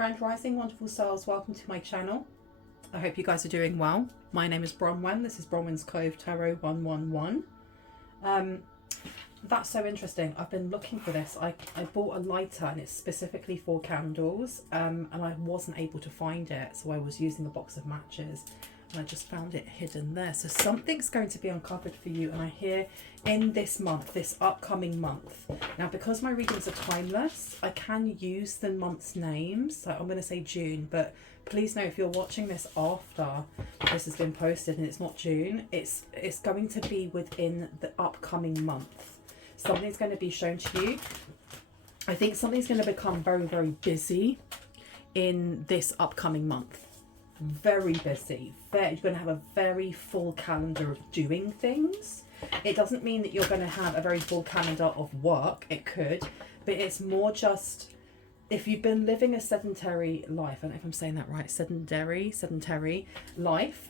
Grand Rising, wonderful souls, welcome to my channel. I hope you guys are doing well. My name is Bronwyn. This is Bronwyn's Cove Tarot 111. That's so interesting. I've been looking for this. I bought a lighter and it's specifically for candles, and I wasn't able to find it, so I was using a box of matches and I just found it hidden there. So something's going to be uncovered for you, and I hear in this month, this upcoming month. Now, because my readings are timeless, I can use the month's names. So I'm going to say June, but please know if you're watching this after this has been posted and it's not June, it's going to be within the upcoming month. Something's going to be shown to you. I think something's going to become very, very busy in this upcoming month. Very busy. You're going to have a very full calendar of doing things. It doesn't mean that you're going to have a very full calendar of work. It could, but it's more just if you've been living a sedentary life. I don't know if I'm saying that right. Sedentary life.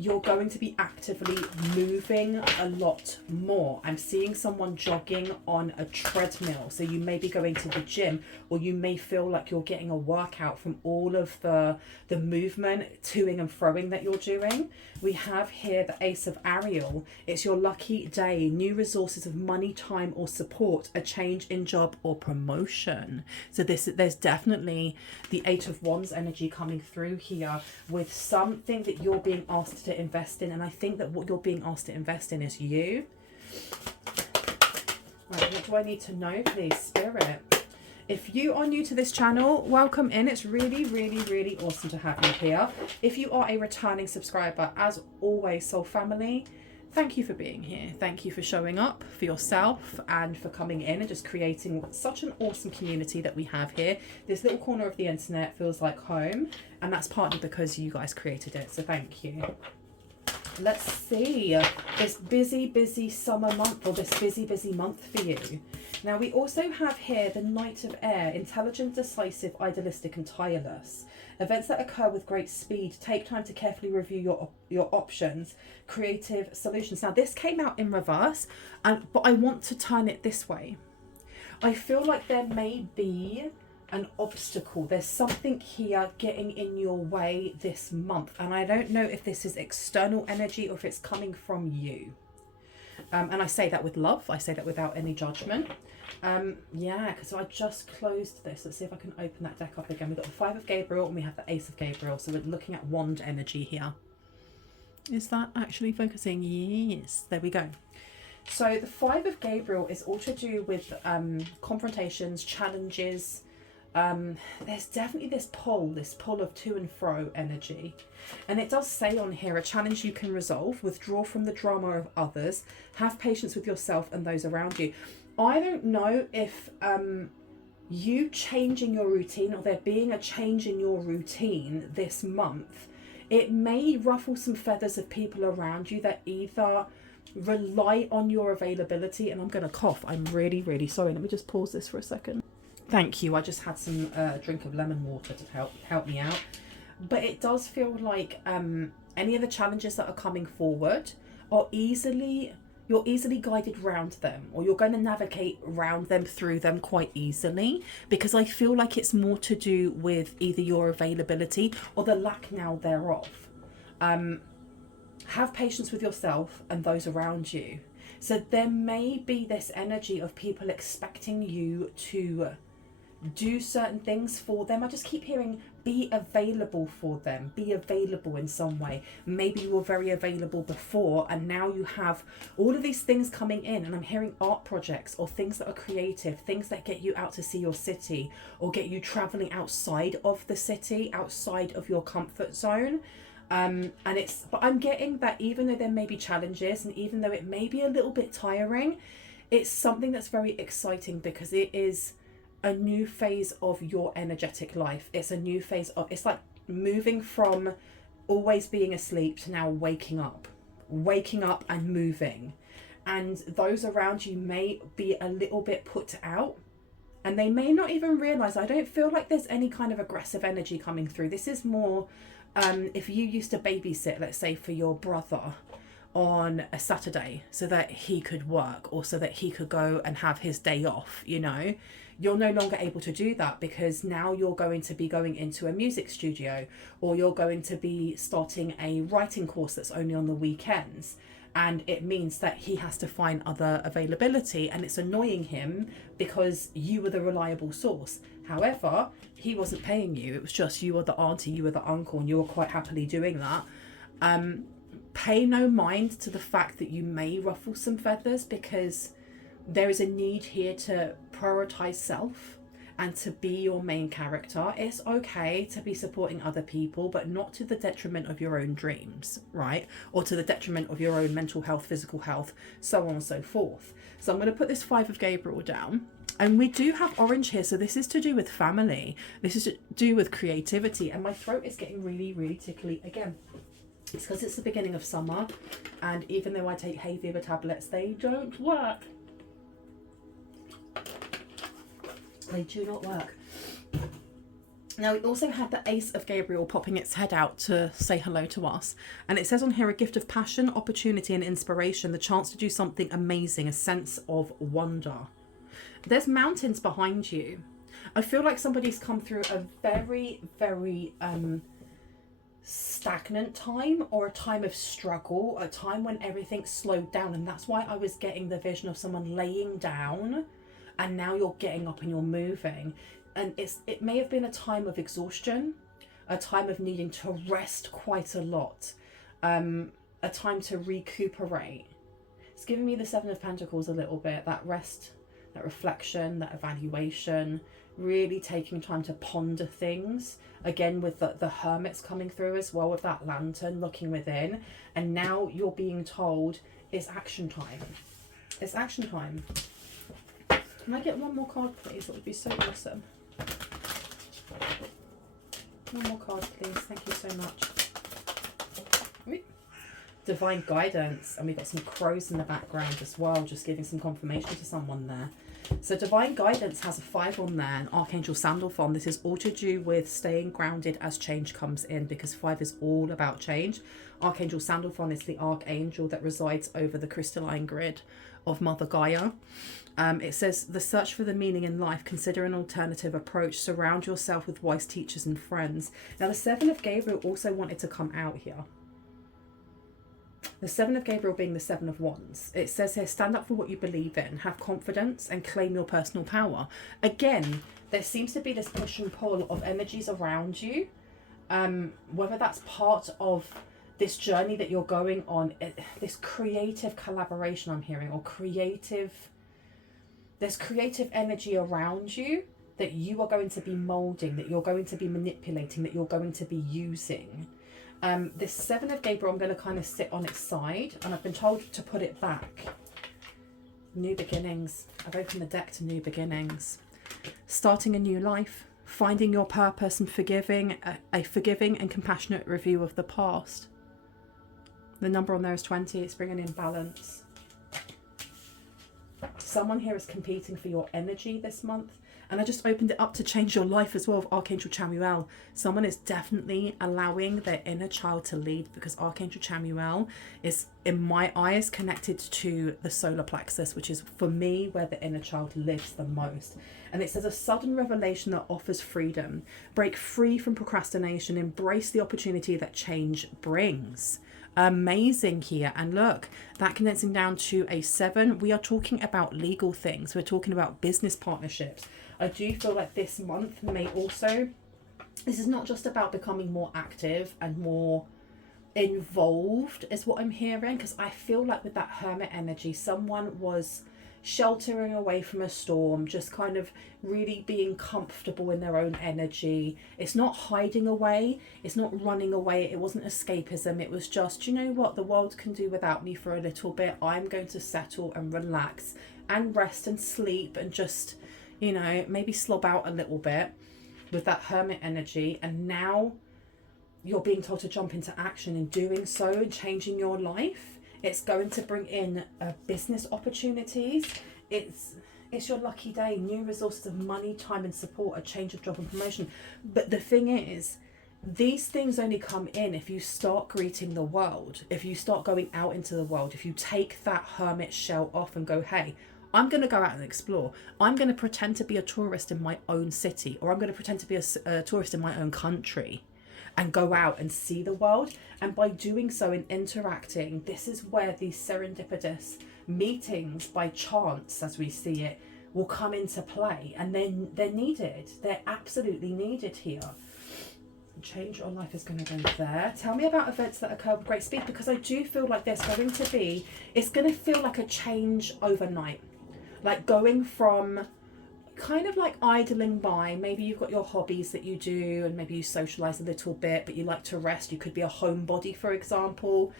You're going to be actively moving a lot more. I'm seeing someone jogging on a treadmill. So you may be going to the gym, or you may feel like you're getting a workout from all of the movement, toing and froing that you're doing. We have here the Ace of Ariel. It's your lucky day, new resources of money, time or support, a change in job or promotion. So there's definitely the Eight of Wands energy coming through here with something that you're being asked to invest in, and I think that what you're being asked to invest in is you. Right, what do I need to know, please, Spirit? If you are new to this channel, welcome in. It's really, really, really awesome to have you here. If you are a returning subscriber, as always, soul family, thank you for being here. Thank you for showing up for yourself and for coming in and just creating such an awesome community that we have here. This little corner of the internet feels like home, and that's partly because you guys created it, so thank you. Let's see this busy summer month, or this busy month for you. Now, we also have here the Knight of Air, intelligent, decisive, idealistic and tireless. Events that occur with great speed. Take time to carefully review your options. Creative solutions. Now, this came out in reverse, but I want to turn it this way. I feel like there may be an obstacle. There's something here getting in your way this month, and I don't know if this is external energy or if it's coming from you. And I say that with love. I say that without any judgment. Yeah, because I just closed this. Let's see if I can open that deck up again. We've got the Five of Gabriel and we have the Ace of Gabriel. So we're looking at wand energy here. Is that actually focusing? Yes, there we go. So the Five of Gabriel is all to do with confrontations, challenges. There's definitely this pull of to and fro energy, and it does say on here, a challenge you can resolve, withdraw from the drama of others, have patience with yourself and those around you. I don't know if you changing your routine, or there being a change in your routine this month, it may ruffle some feathers of people around you that either rely on your availability, and I'm gonna cough, I'm really sorry, let me just pause this for a second. Thank you. I just had some drink of lemon water to help me out. But it does feel like any of the challenges that are coming forward are you're easily guided round them, or you're going to navigate round them, through them quite easily, because I feel like it's more to do with either your availability or the lack now thereof. Have patience with yourself and those around you. So there may be this energy of people expecting you to do certain things for them. I just keep hearing be available for them, be available in some way. Maybe you were very available before and now you have all of these things coming in, and I'm hearing art projects or things that are creative, things that get you out to see your city or get you traveling outside of the city, outside of your comfort zone. But I'm getting that even though there may be challenges, and even though it may be a little bit tiring, it's something that's very exciting, because it is a new phase of your energetic life. It's a new phase of, it's like moving from always being asleep to now waking up and moving. And those around you may be a little bit put out, and they may not even realize. I don't feel like there's any kind of aggressive energy coming through. This is more if you used to babysit, let's say, for your brother on a Saturday so that he could work, or so that he could go and have his day off, you know, you're no longer able to do that, because now you're going to be going into a music studio, or you're going to be starting a writing course that's only on the weekends. And it means that he has to find other availability, and it's annoying him because you were the reliable source. However, he wasn't paying you. It was just you were the auntie, you were the uncle, and you were quite happily doing that. Pay no mind to the fact that you may ruffle some feathers, because there is a need here to prioritize self and to be your main character. It's okay to be supporting other people, but not to the detriment of your own dreams, right? Or to the detriment of your own mental health, physical health, so on and so forth. So I'm going to put this 5 of Gabriel down. And we do have orange here, so this is to do with family. This is to do with creativity. And my throat is getting really, really tickly again. It's because it's the beginning of summer, and even though I take hay fever tablets, they don't work. They do not work. Now, we also had the Ace of Gabriel popping its head out to say hello to us. And it says on here, a gift of passion, opportunity and inspiration, the chance to do something amazing, a sense of wonder. There's mountains behind you. I feel like somebody's come through a very, very stagnant time, or a time of struggle, a time when everything slowed down. And that's why I was getting the vision of someone laying down, and now you're getting up and you're moving. And it may have been a time of exhaustion, a time of needing to rest quite a lot, a time to recuperate. It's giving me the 7 of Pentacles a little bit, that rest, that reflection, that evaluation, really taking time to ponder things. Again, with the hermits coming through as well, with that lantern looking within. And now you're being told it's action time. It's action time. Can I get one more card, please? That would be so awesome. One more card, please. Thank you so much. Divine guidance. And we've got some crows in the background as well, just giving some confirmation to someone there. So divine guidance has a 5 on there, and Archangel Sandalphon. This is all to do with staying grounded as change comes in, because 5 is all about change. Archangel Sandalphon is the archangel that resides over the crystalline grid of Mother Gaia. It says, the search for the meaning in life, consider an alternative approach, surround yourself with wise teachers and friends. Now the 7 of Gabriel also wanted to come out here. The 7 of Gabriel being the 7 of Wands. It says here, stand up for what you believe in, have confidence and claim your personal power. Again, there seems to be this push and pull of energies around you. Whether that's part of this journey that you're going on, this creative collaboration I'm hearing, or there's creative energy around you that you are going to be molding, that you're going to be manipulating, that you're going to be using. This 7 of Gabriel, I'm going to kind of sit on its side, and I've been told to put it back. New beginnings. I've opened the deck to new beginnings. Starting a new life, finding your purpose, and forgiving, a forgiving and compassionate review of the past. The number on there is 20. It's bringing in balance. Someone here is competing for your energy this month. And I just opened it up to change your life as well with Archangel Chamuel. Someone is definitely allowing their inner child to lead, because Archangel Chamuel is, in my eyes, connected to the solar plexus, which is, for me, where the inner child lives the most. And it says, a sudden revelation that offers freedom. Break free from procrastination. Embrace the opportunity that change brings. Amazing here. And look, that condensing down to a 7, we are talking about legal things. We're talking about business partnerships. I do feel like this month may also, this is not just about becoming more active and more involved, is what I'm hearing, because I feel like with that hermit energy, someone was sheltering away from a storm, just kind of really being comfortable in their own energy. It's not hiding away, it's not running away, it wasn't escapism, it was just, you know what, the world can do without me for a little bit. I'm going to settle and relax and rest and sleep and just, you know, maybe slob out a little bit with that hermit energy. And now you're being told to jump into action. In doing so and changing your life, it's going to bring in business opportunities. It's your lucky day. New resources of money, time and support, a change of job and promotion. But the thing is, these things only come in if you start greeting the world, if you start going out into the world, if you take that hermit shell off and go, hey, I'm going to go out and explore. I'm going to pretend to be a tourist in my own city, or I'm going to pretend to be a tourist in my own country and go out and see the world. And by doing so and interacting, this is where these serendipitous meetings by chance, as we see it, will come into play. And then they're needed. They're absolutely needed here. Change or life is going to go there. Tell me about events that occur with great speed, because I do feel like there's going to be, it's going to feel like a change overnight. Like going from kind of like idling by, maybe you've got your hobbies that you do and maybe you socialize a little bit, but you like to rest. You could be a homebody, for example.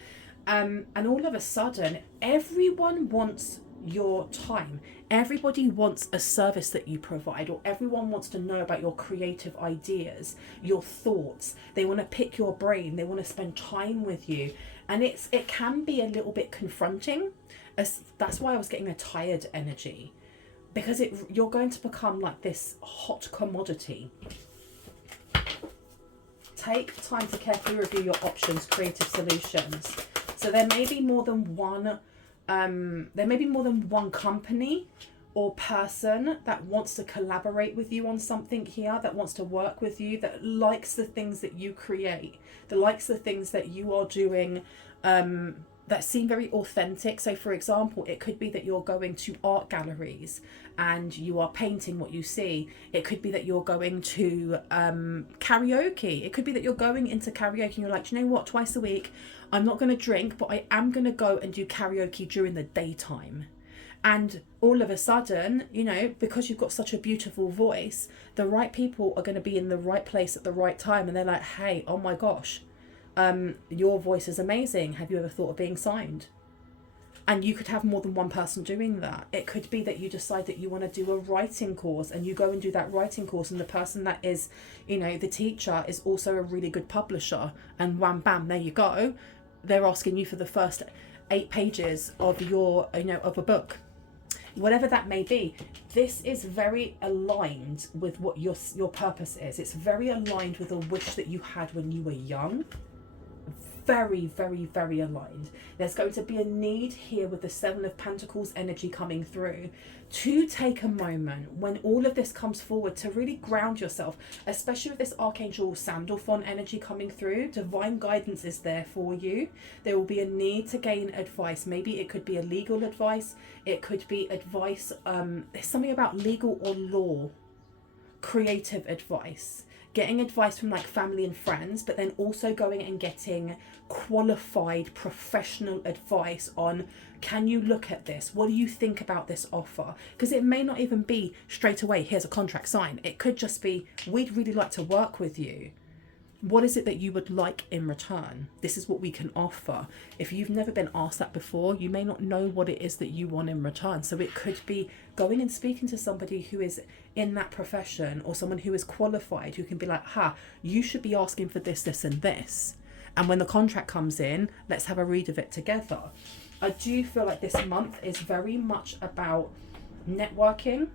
And all of a sudden, everyone wants your time. Everybody wants a service that you provide, or everyone wants to know about your creative ideas, your thoughts. They want to pick your brain. They want to spend time with you. And it can be a little bit confronting. That's why I was getting a tired energy, because you're going to become like this hot commodity. Take time to carefully review your options, creative solutions. So there may be more than one company or person that wants to collaborate with you on something here, that wants to work with you, that likes the things that you create, that likes the things that you are doing, that seem very authentic. So for example, it could be that you're going to art galleries and you are painting what you see. It could be that you're going to karaoke. It could be that you're going into karaoke and you're like, you know what, twice a week, I'm not going to drink, but I am going to go and do karaoke during the daytime. And all of a sudden, you know, because you've got such a beautiful voice, the right people are going to be in the right place at the right time. And they're like, hey, oh my gosh, your voice is amazing. Have you ever thought of being signed? And you could have more than one person doing that. It could be that you decide that you want to do a writing course and you go and do that writing course, and the person that is, you know, the teacher is also a really good publisher, and wham bam, there you go. They're asking you for the first 8 pages of your, you know, of a book. Whatever that may be, this is very aligned with what your purpose is. It's very aligned with a wish that you had when you were young. Very, very, very aligned. There's going to be a need here with the 7 of Pentacles energy coming through to take a moment when all of this comes forward to really ground yourself, especially with this Archangel Sandalphon energy coming through. Divine guidance is there for you. There will be a need to gain advice. Maybe it could be a legal advice. It could be advice. There's something about legal or law, creative advice. Getting advice from like family and friends, but then also going and getting qualified professional advice on, can you look at this? What do you think about this offer? Because it may not even be straight away, here's a contract sign. It could just be, we'd really like to work with you. What is it that you would like in return? This is what we can offer. If you've never been asked that before, you may not know what it is that you want in return. So it could be going and speaking to somebody who is in that profession, or someone who is qualified, who can be like, you should be asking for this, this, and this. And when the contract comes in, let's have a read of it together. I do feel like this month is very much about networking.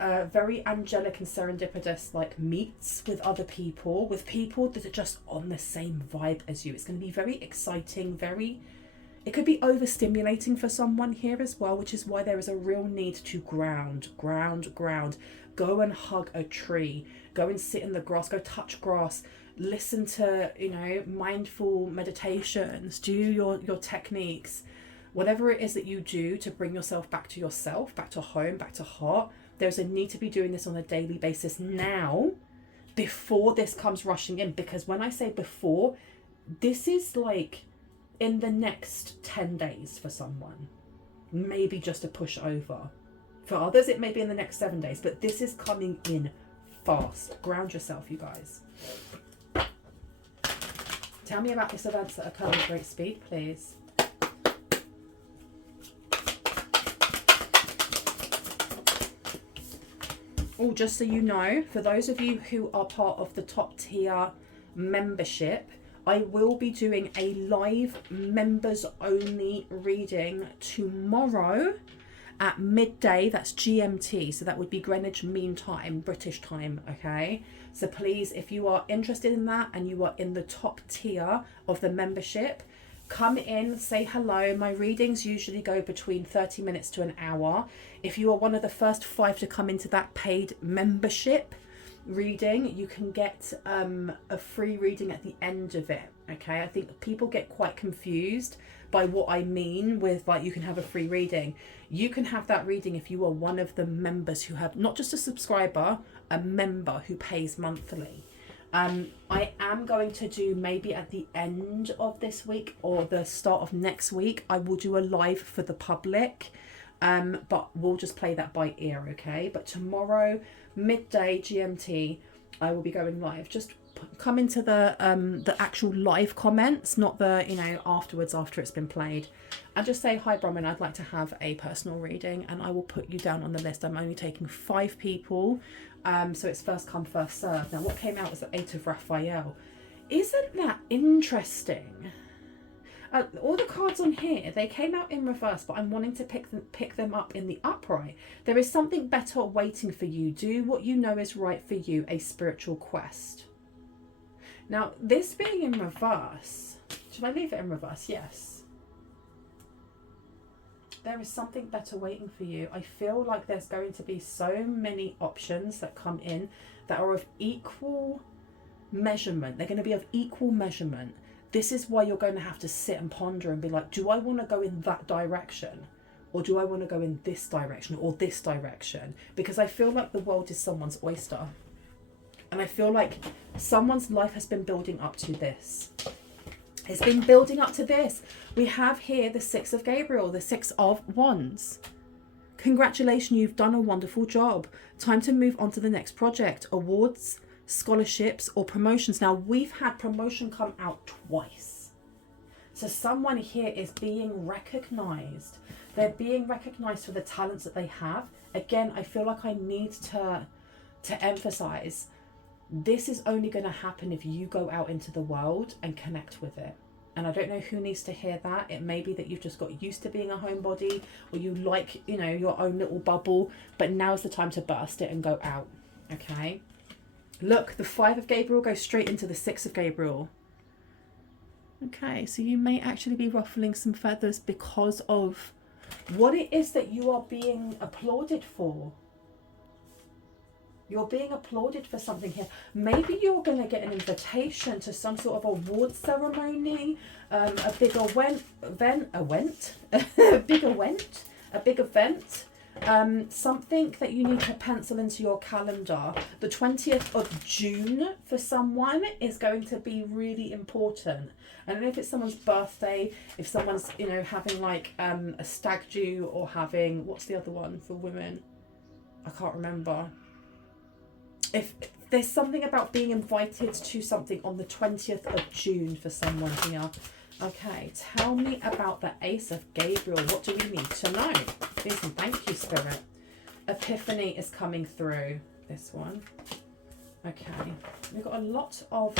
Very angelic and serendipitous, like meets with other people, with people that are just on the same vibe as you. It's going to be very exciting, it could be overstimulating for someone here as well, which is why there is a real need to ground. Go and hug a tree, go and sit in the grass, go touch grass, listen to, you know, mindful meditations, do your techniques, whatever it is that you do to bring yourself, back to home, back to heart. There's a need to be doing this on a daily basis now, before this comes rushing in. Because when I say before, this is like in the next 10 days for someone. Maybe just a push over. For others, it may be in the next 7 days. But this is coming in fast. Ground yourself, you guys. Tell me about these events that occur with great speed, please. Oh, just so you know, for those of you who are part of the top tier membership, I will be doing a live members only reading tomorrow at midday. That's GMT, so that would be Greenwich Mean Time, British time, okay? So please, if you are interested in that and you are in the top tier of the membership, Come in, say hello. My readings usually go between 30 minutes to an hour. If you are one of the first 5 to come into that paid membership reading, you can get a free reading at the end of it. Okay, I think people get quite confused by what I mean with like you can have a free reading. You can have that reading if you are one of the members who have, not just a subscriber, a member who pays monthly. I am going to do, maybe at the end of this week or the start of next week, I will do a live for the public, but we'll just play that by ear, okay? But tomorrow, midday GMT, I will be going live. Just come into the actual live comments, not the, you know, afterwards after it's been played, and just say, hi Bronwyn, I'd like to have a personal reading, and I will put you down on the list. I'm only taking 5 people, so it's first come first serve. Now what came out was the 8 of Raphael. Isn't that interesting? All the cards on here, they came out in reverse, but I'm wanting to pick them up in the upright. There is something better waiting for you. Do what you know is right for you, a spiritual quest. Now, this being in reverse, should I leave it in reverse? Yes. There is something better waiting for you. I feel like there's going to be so many options that come in that are of equal measurement. They're going to be of equal measurement. This is why you're going to have to sit and ponder and be like, do I want to go in that direction? Or do I want to go in this direction or this direction? Because I feel like the world is someone's oyster. And I feel like someone's life has been building up to this. It's been building up to this. We have here the 6 of Gabriel, the 6 of Wands. Congratulations, you've done a wonderful job. Time to move on to the next project. Awards, scholarships, or promotions. Now, we've had promotion come out twice. So someone here is being recognised. They're being recognised for the talents that they have. Again, I feel like I need to emphasise, this is only going to happen if you go out into the world and connect with it. And I don't know who needs to hear that. It may be that you've just got used to being a homebody, or you like, you know, your own little bubble, but now's the time to burst it and go out. Okay. Look, the 5 of Gabriel goes straight into the 6 of Gabriel. Okay, so you may actually be ruffling some feathers because of what it is that you are being applauded for. You're being applauded for something here. Maybe you're going to get an invitation to some sort of award ceremony, a big event, something that you need to pencil into your calendar. The 20th of June for someone is going to be really important. I don't know if it's someone's birthday, if someone's, you know, having like a stag do, or having, what's the other one for women? I can't remember. If there's something about being invited to something on the 20th of June for someone here. Okay, tell me about the Ace of Gabriel. What do we need to know? Please and thank you, Spirit. Epiphany is coming through. This one. Okay, we've got a lot of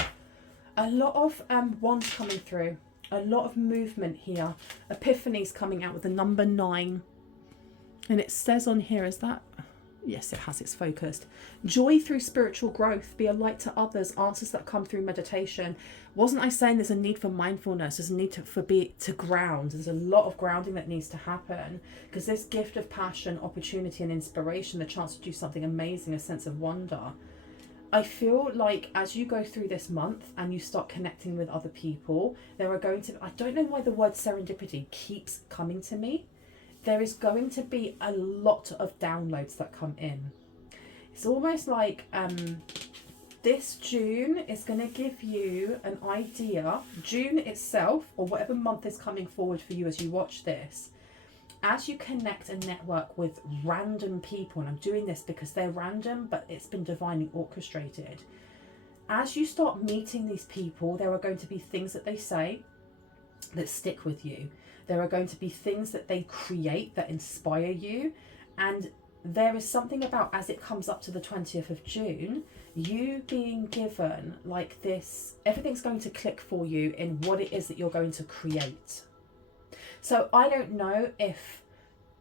wands coming through. A lot of movement here. Epiphany's coming out with the number 9. And it says on here, is that... Yes, it has. It's focused. Joy through spiritual growth. Be a light to others. Answers that come through meditation. Wasn't I saying there's a need for mindfulness? There's a need to ground. There's a lot of grounding that needs to happen, because this gift of passion, opportunity, and inspiration, the chance to do something amazing, a sense of wonder. I feel like as you go through this month and you start connecting with other people, there are going to... I don't know why the word serendipity keeps coming to me. There is going to be a lot of downloads that come in. It's almost like this June is going to give you an idea. June itself, or whatever month is coming forward for you as you watch this, as you connect and network with random people, and I'm doing this because they're random, but it's been divinely orchestrated. As you start meeting these people, there are going to be things that they say that stick with you. There are going to be things that they create that inspire you. And there is something about, as it comes up to the 20th of June, you being given like this, everything's going to click for you in what it is that you're going to create. So I don't know if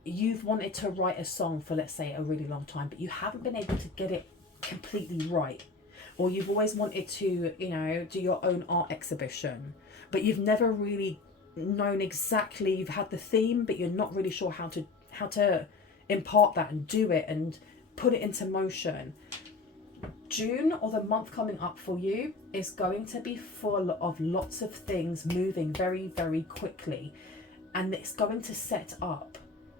you've wanted to write a song for, let's say, a really long time, but you haven't been able to get it completely right. Or you've always wanted to, you know, do your own art exhibition, but you've never really known exactly, you've had the theme, but you're not really sure how to impart that and do it and put it into motion. June, or the month coming up for you, is going to be full of lots of things moving very, very quickly. And it's going to set up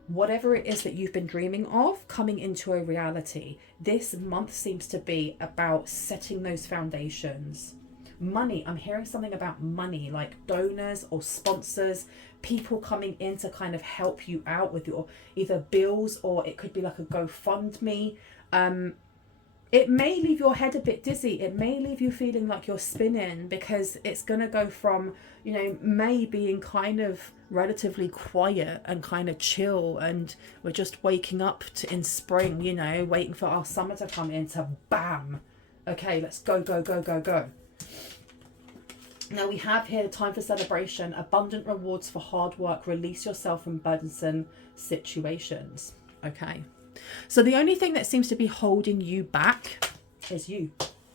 whatever it is that you've been dreaming of coming into a reality. This month seems to be about setting those foundations. Money, I'm hearing something about money, like donors or sponsors, people coming in to kind of help you out with your either bills, or it could be like a GoFundMe. It may leave your head a bit dizzy. It may leave you feeling like you're spinning, because it's going to go from, you know, May being kind of relatively quiet and kind of chill, and we're just waking up to in spring, you know, waiting for our summer to come in, to bam. Okay, let's go, go, go, go, go. Now we have here time for celebration, abundant rewards for hard work, release yourself from burdensome situations. Okay. So the only thing that seems to be holding you back is you.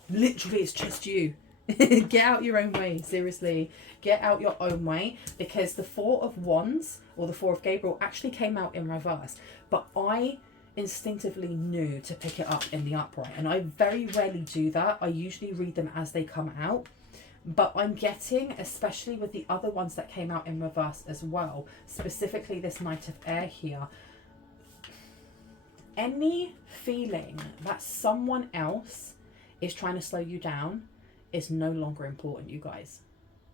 Literally, it's just you. Get out your own way, seriously. Get out your own way, because the Four of Wands, or the Four of Gabriel, actually came out in reverse. But I instinctively knew to pick it up in the upright. And I very rarely do that. I usually read them as they come out. But I'm getting, especially with the other ones that came out in reverse as well, specifically this Knight of Air here, any feeling that someone else is trying to slow you down is no longer important, you guys.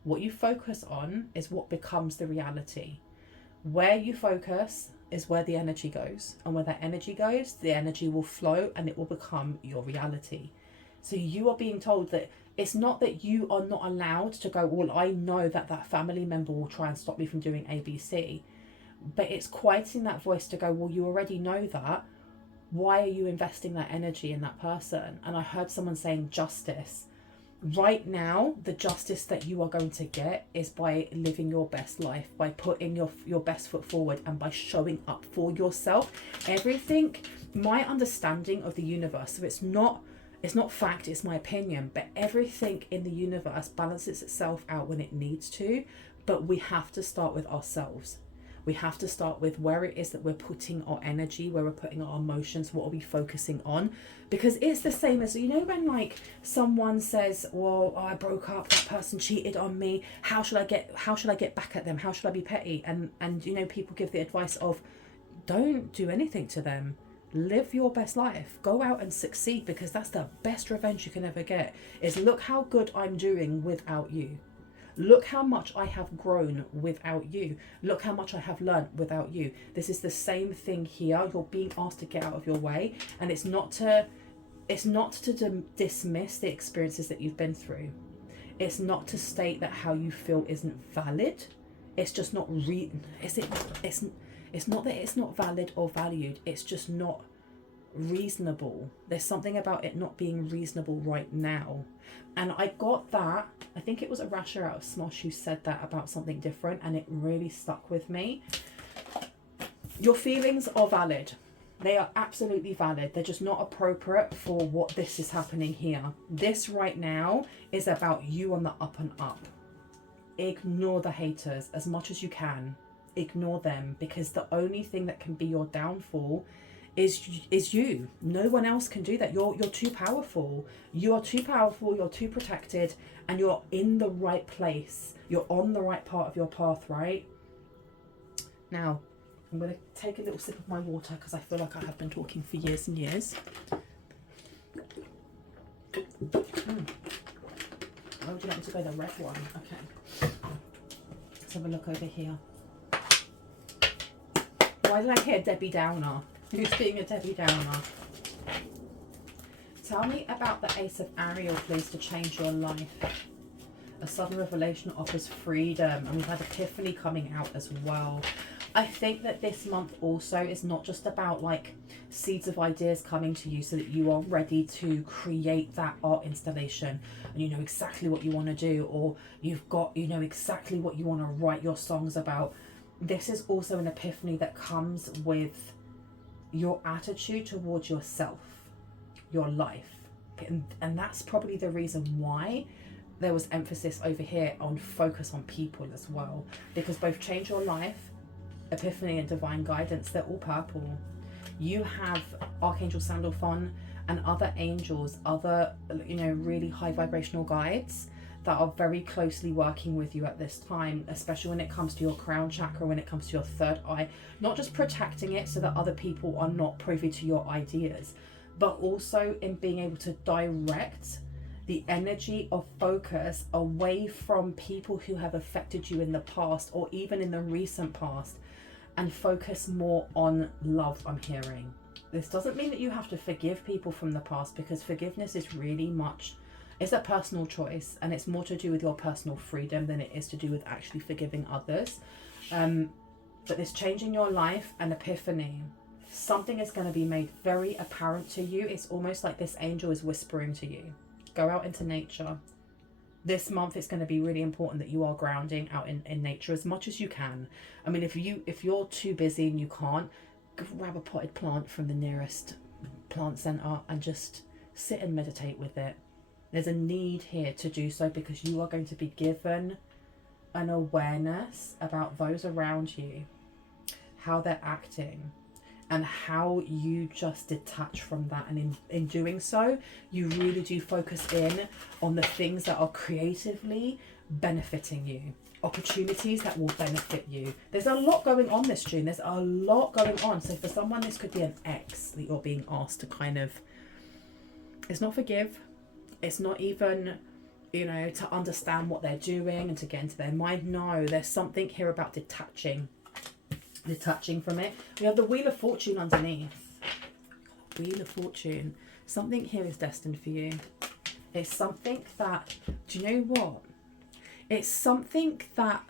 What you focus on is what becomes the reality. Where you focus is where the energy goes. And where that energy goes, the energy will flow and it will become your reality. So you are being told that it's not that you are not allowed to go, well, I know that that family member will try and stop me from doing ABC. But it's quieting that voice to go, well, you already know that. Why are you investing that energy in that person? And I heard someone saying justice. Right now, the justice that you are going to get is by living your best life, by putting your best foot forward, and by showing up for yourself. Everything, my understanding of the universe, so it's not fact, it's my opinion, but everything in the universe balances itself out when it needs to, but we have to start with ourselves. We have to start with where it is that we're putting our energy, where we're putting our emotions, what are we focusing on? Because it's the same as, you know, when like someone says, well, I broke up, that person cheated on me, how should I get back at them? How should I be petty? And you know, people give the advice of, don't do anything to them. Live your best life. Go out and succeed, because that's the best revenge you can ever get, is look how good I'm doing without you. Look how much I have grown without you. Look how much I have learned without you. This is the same thing here. You're being asked to get out of your way, and it's not to dismiss the experiences that you've been through. It's not to state that how you feel isn't valid. It's just not it's not that it's not valid or valued. It's just not reasonable. There's something about it not being reasonable right now. And I got that, I think it was a Rasher out of Smosh who said that about something different, and it really stuck with me. Your feelings are valid. They are absolutely valid. They're just not appropriate for what this is happening here. This right now is about you on the up and up. Ignore the haters as much as you can. Ignore them, because the only thing that can be your downfall is you. No one else can do that. You're too powerful. You are too powerful, you're too protected, and you're in the right place. You're on the right part of your path, right? Now, I'm going to take a little sip of my water, because I feel like I have been talking for years and years. Where would you like me to go? The red one. Okay. Let's have a look over here. Why did I hear Debbie Downer? Who's being a Debbie Downer? Tell me about the Ace of Ariel, please, to change your life. A sudden revelation offers freedom, and we've had Epiphany coming out as well. I think that this month also is not just about like seeds of ideas coming to you so that you are ready to create that art installation and you know exactly what you want to do, or you know exactly what you want to write your songs about. This is also an epiphany that comes with your attitude towards yourself, your life. And that's probably the reason why there was emphasis over here on focus on people as well, because both change your life, epiphany, and divine guidance, they're all purple. You have Archangel Sandalphon and other angels, other, you know, really high vibrational guides that are very closely working with you at this time, especially when it comes to your crown chakra, when it comes to your third eye, not just protecting it so that other people are not privy to your ideas, but also in being able to direct the energy of focus away from people who have affected you in the past or even in the recent past, and focus more on love, I'm hearing. This doesn't mean that you have to forgive people from the past, because forgiveness is really much, it's a personal choice, and it's more to do with your personal freedom than it is to do with actually forgiving others. But this change in your life and epiphany, something is going to be made very apparent to you. It's almost like this angel is whispering to you, go out into nature. This month it's going to be really important that you are grounding out in nature as much as you can. I mean, if you're too busy and you can't, grab a potted plant from the nearest plant center and just sit and meditate with it. There's a need here to do so, because you are going to be given an awareness about those around you, how they're acting, and how you just detach from that. And in doing so, you really do focus in on the things that are creatively benefiting you, opportunities that will benefit you. There's a lot going on this June. There's a lot going on. So for someone, this could be an ex that you're being asked to kind of, it's not forgive. It's not even, you know, to understand what they're doing and to get into their mind. No, there's something here about detaching from it. We have the Wheel of Fortune underneath. Wheel of Fortune. Something here is destined for you. It's something that, do you know what? It's something that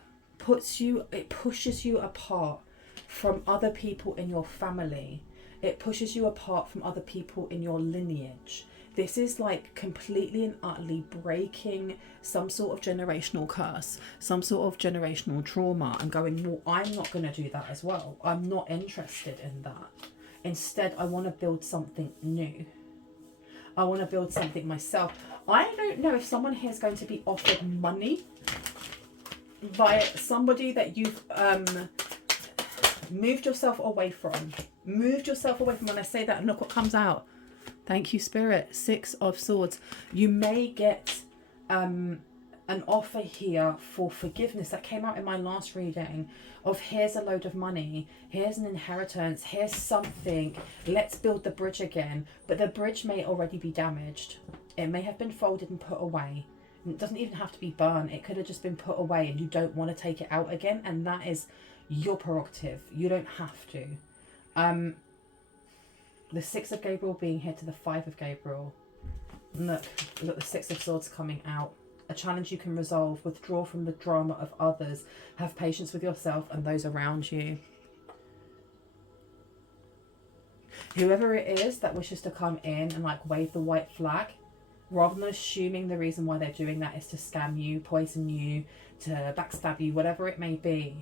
it pushes you apart from other people in your family. It pushes you apart from other people in your lineage. This is like completely and utterly breaking some sort of generational curse, some sort of generational trauma, and going, well, I'm not going to do that as well. I'm not interested in that. Instead, I want to build something new. I want to build something myself. I don't know if someone here is going to be offered money by somebody that you've moved yourself away from. Moved yourself away from. When I say that, and look what comes out. Thank you, Spirit. 6 of Swords. You may get an offer here for forgiveness that came out in my last reading of, here's a load of money, here's an inheritance, here's something, let's build the bridge again. But the bridge may already be damaged. It may have been folded and put away. It doesn't even have to be burnt. It could have just been put away and you don't want to take it out again. And that is your prerogative. You don't have to. The 6 of Gabriel being here to the 5 of Gabriel. Look, we've got the 6 of Swords coming out. A challenge you can resolve. Withdraw from the drama of others. Have patience with yourself and those around you. Whoever it is that wishes to come in and like wave the white flag, rather than assuming the reason why they're doing that is to scam you, poison you, to backstab you, whatever it may be,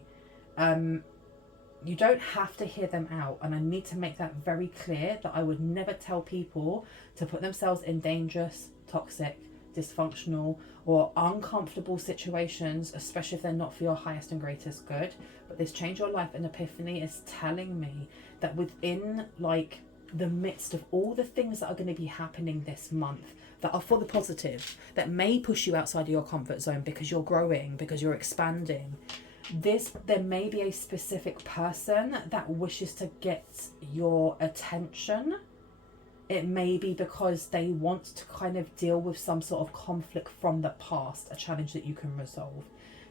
you don't have to hear them out. And I need to make that very clear, that I would never tell people to put themselves in dangerous, toxic, dysfunctional or uncomfortable situations, especially if they're not for your highest and greatest good. But this Change Your Life and Epiphany is telling me that within like the midst of all the things that are going to be happening this month that are for the positive, that may push you outside of your comfort zone because you're growing, because you're expanding, there may be a specific person that wishes to get your attention. It may be because they want to kind of deal with some sort of conflict from the past, a challenge that you can resolve.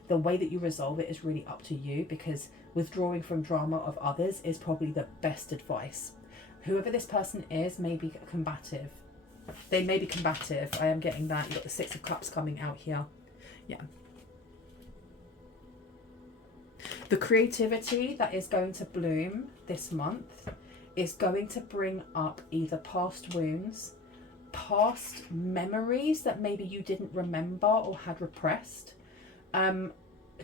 The way that you resolve it is really up to you, because withdrawing from drama of others is probably the best advice. Whoever this person is may be combative. They may be combative. I am getting that. You've got the 6 of Cups coming out here. Yeah. The creativity that is going to bloom this month is going to bring up either past wounds, past memories that maybe you didn't remember or had repressed.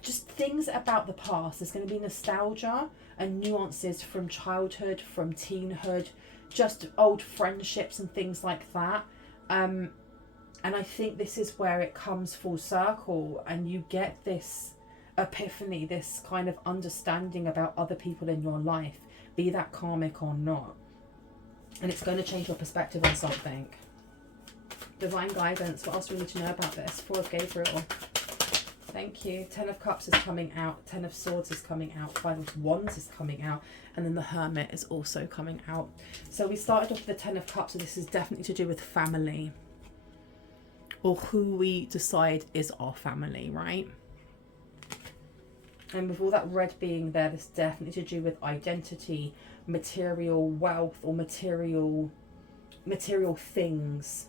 Just things about the past. There's going to be nostalgia and nuances from childhood, from teenhood, just old friendships and things like that. And I think this is where it comes full circle and you get this epiphany, this kind of understanding about other people in your life, be that karmic or not. And it's going to change your perspective on something. Divine guidance, what else do we need to know about this? 4 of Gabriel. Thank you. 10 of Cups is coming out. 10 of Swords is coming out. 5 of Wands is coming out. And then the Hermit is also coming out. So we started off with the 10 of Cups. So this is definitely to do with family. Or who we decide is our family, right? And with all that red being there, this is definitely to do with identity, material wealth, or material things,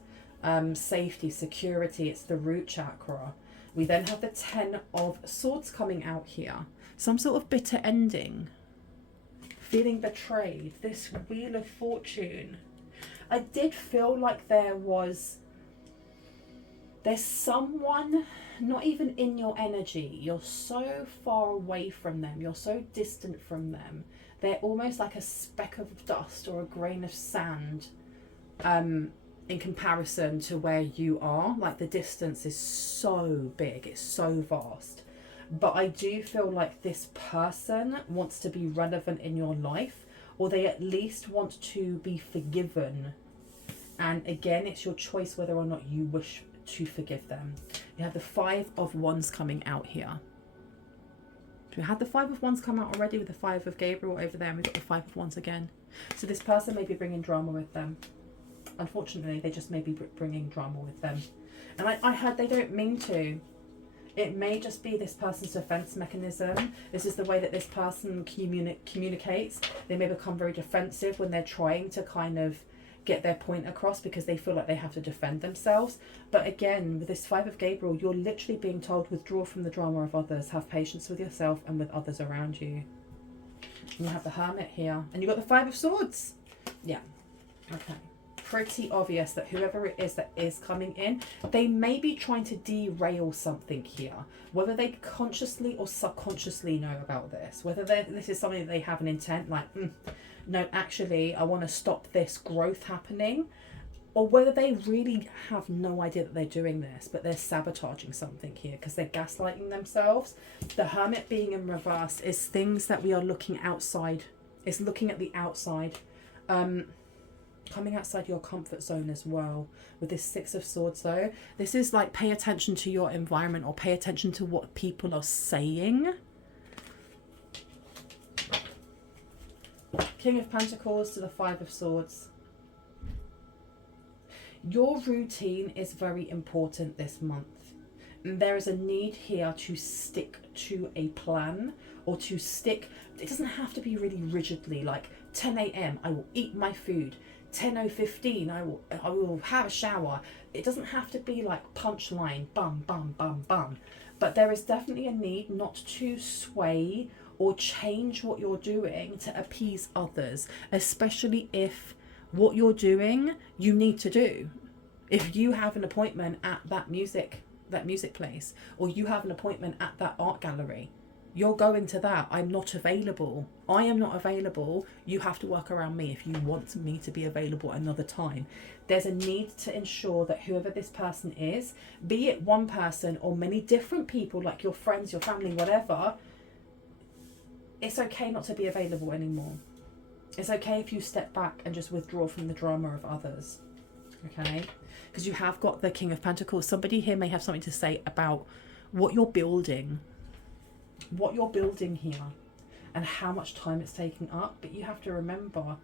safety, security. It's the root chakra. We then have the 10 of Swords coming out here. Some sort of bitter ending. Feeling betrayed. This Wheel of Fortune. I did feel like there's someone not even in your energy. You're so far away from them. You're so distant from them. They're almost like a speck of dust or a grain of sand in comparison to where you are. Like the distance is so big. It's so vast. But I do feel like this person wants to be relevant in your life, or they at least want to be forgiven. And again, it's your choice whether or not you wish to forgive them. You have the 5 of Wands coming out here. We had the 5 of Wands come out already with the 5 of Gabriel over there, and we've got the 5 of Wands again. So this person may be bringing drama with them. Unfortunately, they just may be bringing drama with them. And I heard they don't mean to. It may just be this person's defense mechanism. This is the way that this person communicates. They may become very defensive when they're trying to kind of get their point across because they feel like they have to defend themselves. But again, with this 5 of Gabriel, you're literally being told, withdraw from the drama of others, have patience with yourself and with others around you. And you have the Hermit here, and you've got the 5 of Swords. Yeah, okay. Pretty obvious that whoever it is that is coming in, they may be trying to derail something here. Whether they consciously or subconsciously know about this, whether this is something that they have an intent like, no, actually, I want to stop this growth happening, or whether they really have no idea that they're doing this, but they're sabotaging something here because they're gaslighting themselves. The Hermit being in reverse is things that we are looking outside. It's looking at the outside. Coming outside your comfort zone as well with this 6 of Swords though. This is like, pay attention to your environment or pay attention to what people are saying. King of Pentacles to the 5 of Swords. Your routine is very important this month. And there is a need here to stick to a plan, or to stick, it doesn't have to be really rigidly like 10 a.m. I will eat my food. 10:15 I will have a shower. It doesn't have to be like punchline, bum, bum, bum, bum. But there is definitely a need not to sway or change what you're doing to appease others, especially if what you're doing you need to do. If you have an appointment at that music place, or you have an appointment at that art gallery, you're going to that. I'm not available. I am not available. You have to work around me if you want me to be available another time. There's a need to ensure that whoever this person is, be it one person or many different people, like your friends, your family, whatever, it's okay not to be available anymore. It's okay if you step back and just withdraw from the drama of others. Okay? Because you have got the King of Pentacles. Somebody here may have something to say about what you're building. What you're building here and how much time it's taking up. But you have to remember,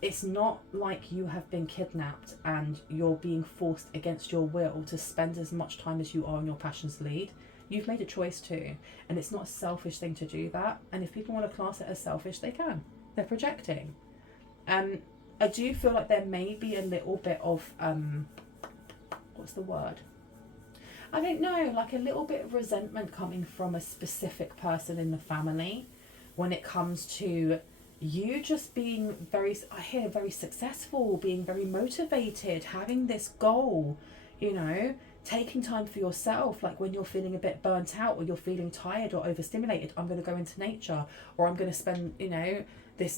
it's not like you have been kidnapped and you're being forced against your will to spend as much time as you are on your passions lead. You've made a choice to, and it's not a selfish thing to do that. And if people want to class it as selfish, they can. They're projecting. I do feel like there may be a little bit of what's the word? I don't know, like a little bit of resentment coming from a specific person in the family when it comes to you just being very successful, being very motivated, having this goal, you know, taking time for yourself, like when you're feeling a bit burnt out or you're feeling tired or overstimulated, I'm going to go into nature, or I'm going to spend, you know,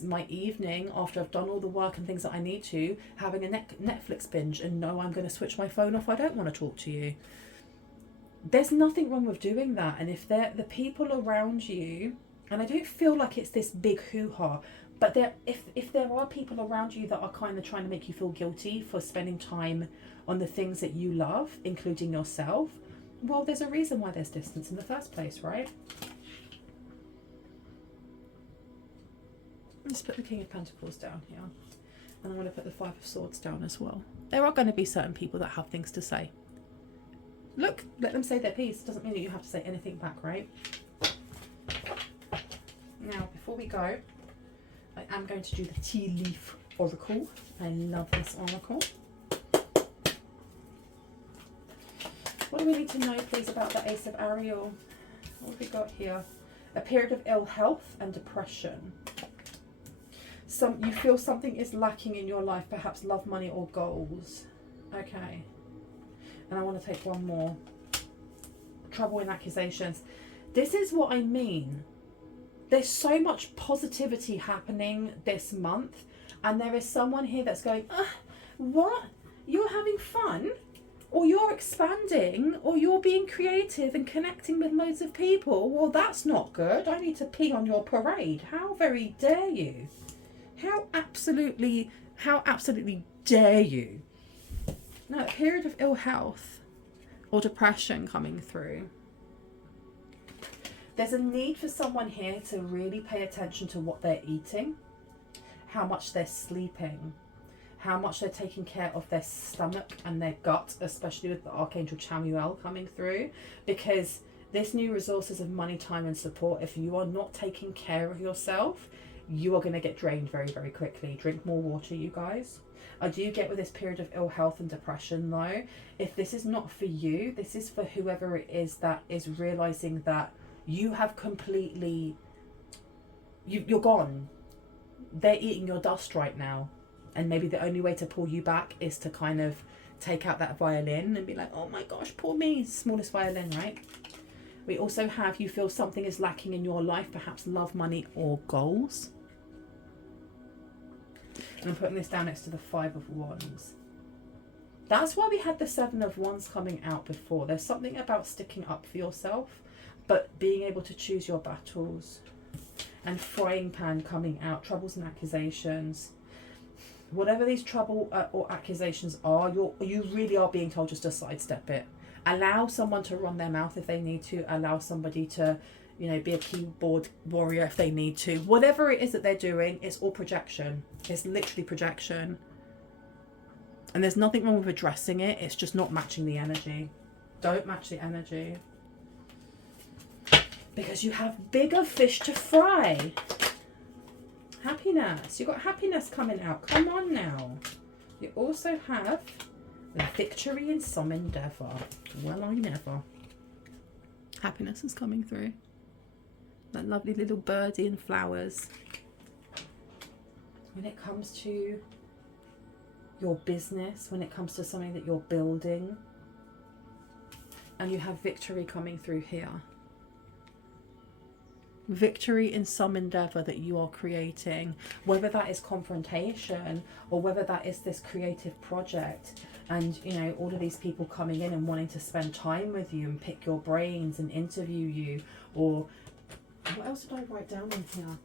my evening after I've done all the work and things that I need to, having a Netflix binge, and no, I'm going to switch my phone off. I don't want to talk to you. There's nothing wrong with doing that. And if they're the people around you, and I don't feel like it's this big hoo-ha, but if there are people around you that are kind of trying to make you feel guilty for spending time on the things that you love, including yourself, well, there's a reason why there's distance in the first place, right? Let's put the King of Pentacles down here. And I'm going to put the Five of Swords down as well. There are going to be certain people that have things to say. Look, let them say their piece. Doesn't mean that you have to say anything back, right? Now, before we go, I am going to do the Tea Leaf Oracle. I love this oracle. What do we need to know, please, about the Ace of Ariel? What have we got here? A period of ill health and depression. You feel something is lacking in your life, perhaps love, money, or goals. Okay. And I want to take one more. Trouble and accusations. This is what I mean. There's so much positivity happening this month, and there is someone here that's going, what? You're having fun? Or you're expanding, or you're being creative and connecting with loads of people? Well, that's not good. I need to pee on your parade. How very dare you? How absolutely dare you? Now, a period of ill health or depression coming through. There's a need for someone here to really pay attention to what they're eating, how much they're sleeping, how much they're taking care of their stomach and their gut, especially with the Archangel Chamuel coming through, because this new resources of money, time and support, if you are not taking care of yourself, you are going to get drained very, very quickly. Drink more water, you guys. I do get with this period of ill health and depression, though, if this is not for you, this is for whoever it is that is realizing that you have completely, you're gone. They're eating your dust right now. And maybe the only way to pull you back is to kind of take out that violin and be like, oh my gosh, poor me. Smallest violin, right? We also have, you feel something is lacking in your life, perhaps love, money, or goals. And I'm putting this down next to the Five of Wands. That's why we had the Seven of Wands coming out before. There's something about sticking up for yourself, but being able to choose your battles. And Frying Pan coming out, troubles and accusations. Whatever these trouble or accusations are, you really are being told just to sidestep it. Allow someone to run their mouth if they need to. Allow somebody to, you know, be a keyboard warrior if they need to. Whatever it is that they're doing, it's all projection. It's literally projection. And there's nothing wrong with addressing it. It's just not matching the energy. Don't match the energy. Because you have bigger fish to fry. Happiness. You've got happiness coming out. Come on now. You also have the victory in some endeavour. Well, I never. Happiness is coming through. That lovely little birdie and flowers. When it comes to your business, when it comes to something that you're building, and you have victory coming through here. Victory in some endeavour that you are creating, whether that is confrontation or whether that is this creative project, and you know, all of these people coming in and wanting to spend time with you and pick your brains and interview you. Or what else did I write down in here?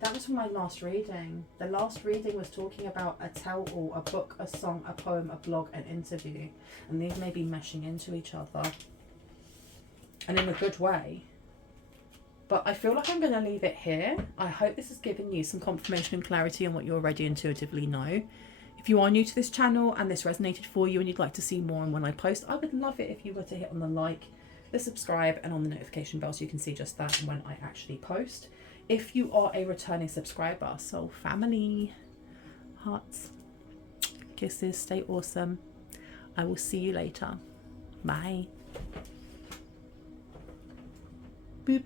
That was from my last reading. The last reading was talking about a tell-all, a book, a song, a poem, a blog, an interview, and these may be meshing into each other. And in a good way. But I feel like I'm going to leave it here. I hope this has given you some confirmation and clarity on what you already intuitively know. If you are new to this channel and this resonated for you and you'd like to see more on when I post, I would love it if you were to hit on the like, the subscribe, and on the notification bell so you can see just that when I actually post. If you are a returning subscriber, so family, hearts, kisses, stay awesome. I will see you later. Bye. Boop.